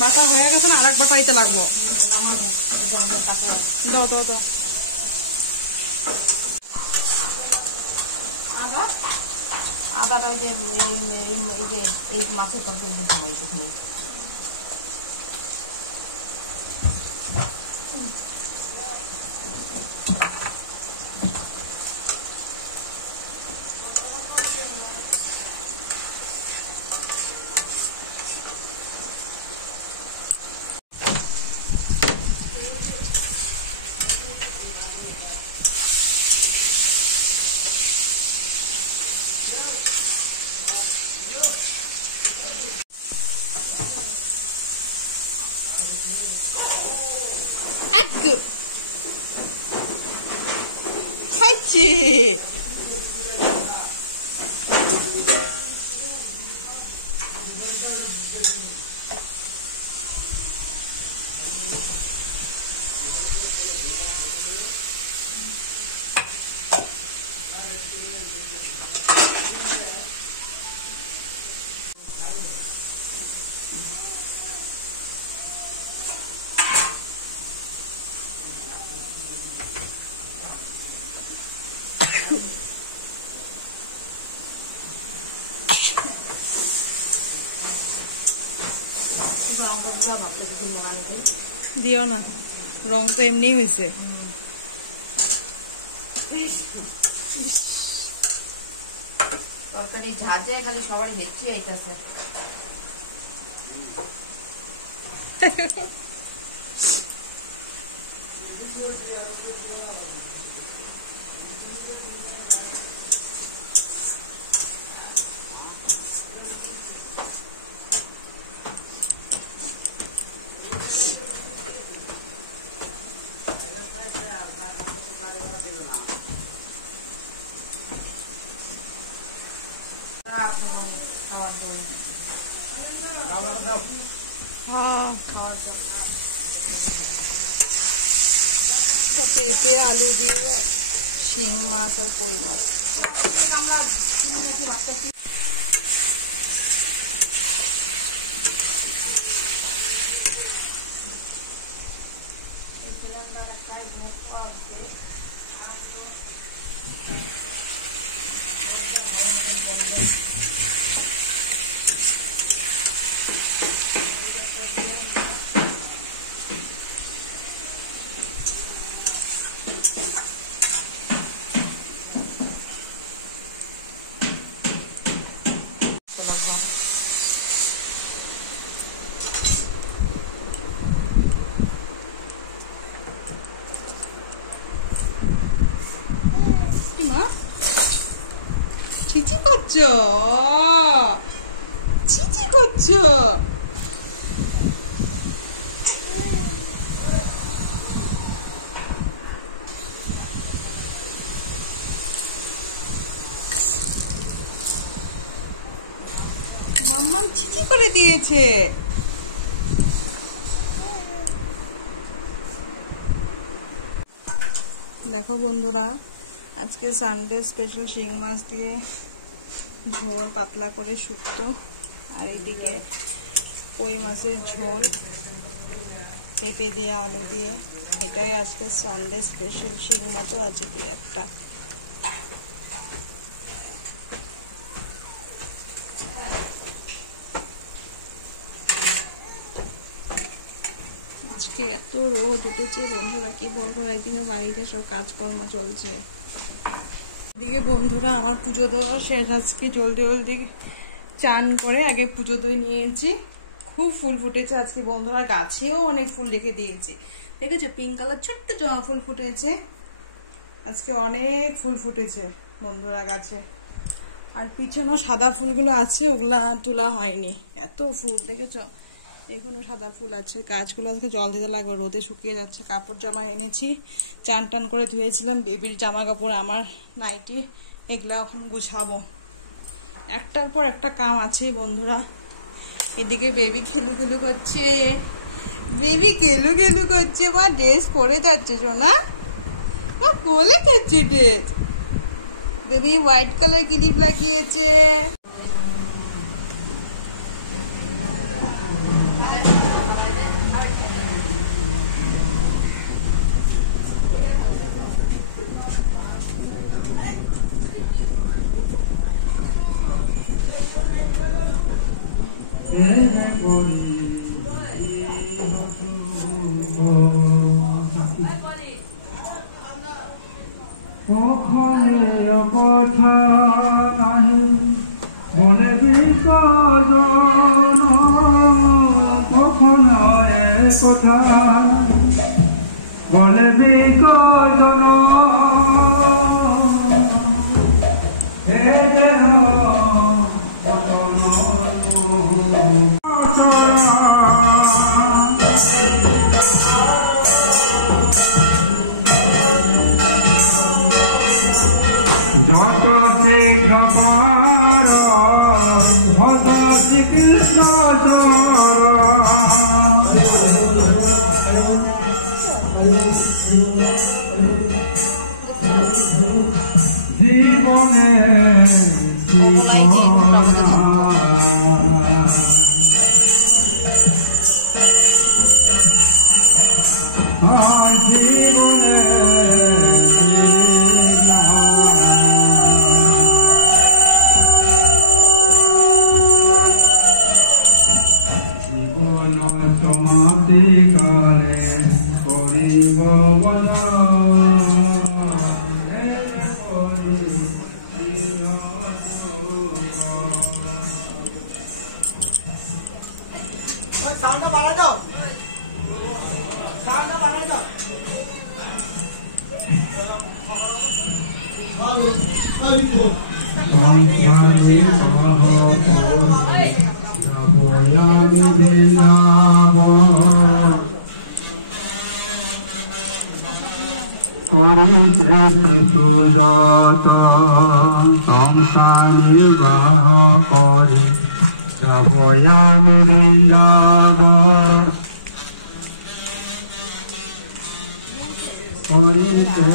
বাটা হয়ে গেছে না, আরেক বাটাইতে লাগবো। দাও দাও দাও। আদাটা যে এই মাছের তরকারি দিও না, রং তো এমনি হয়েছে। তরকারি ঝাঁঝে খালি সবারই দেখছি আইতাছে। খাওয়ার জন্য পেঁপে আলু দিয়ে শিং মাছ আর কই মাছ আমরা চিচি করছো। মাম্মা চিচি করে দিয়েছে। দেখো বন্ধুরা, আজকে সানডে স্পেশাল শিং মাছ দিয়ে ঝোল, পাতলা করে শুক্তো, আর এইদিকে কই মাছের ঝোল, পেঁপে দিয়ে আলু দিয়ে। এটাই আজকে সানডে স্পেশাল শিং মাছও আছে কি একটা। আজকে এত রোদ উঠেছে বন্ধুরা, কি বলবো, একদিনে বাড়িতে সব কাজকর্ম চলছে। এদিকে বন্ধুরা আমার পুজো দেওয়া শেষ। আজকে জলদি জলদি চান করে আগে পুজো দিয়ে নিয়েছি। খুব ফুল ফুটেছে আজকে বন্ধুরা, গাছেও অনেক ফুল রেখে দিয়েছি। দেখেছো পিঙ্ক কালার ছোট্ট জবা ফুল ফুটেছে আজকে, অনেক ফুল ফুটেছে বন্ধুরা গাছে। আর পিছনেও সাদা ফুলগুলো আছে, ওগুলা তোলা হয়নি, এত ফুল দেখেছো। এখনো সাদা ফুল আছে। গাছগুলো আজকে জল দিতে লাগবে, রোদে শুকিয়ে যাচ্ছে। কাপড় জামা এনেছি, চান টান করে ধুয়েছিলাম। বেবির জামা কাপড়, আমার নাইটি, এগুলা এখন গুছাবো। একটার পর একটা কাম আছে বন্ধুরা। এদিকে বেবি খেলু খেলু করছে, বেবি খেলু খেলু করছে। বা ড্রেস পরে যাচ্ছে সোনা, বা কোলে খাচ্ছে dress. Baby white colour clip লাগিয়েছে। কথা নাহি মনে বিকজন কখনো কথা বলে বিকজন হে দেহ জীবনে জীবনে সমাপ্তি কালে করিব সাউন্ডটা বাড়াই দাও, সাউন্ডটা বাড়াই দাও। সুজত সংসার নির্বাহ করে যাবয়ামি বৃন্দাবন করিতে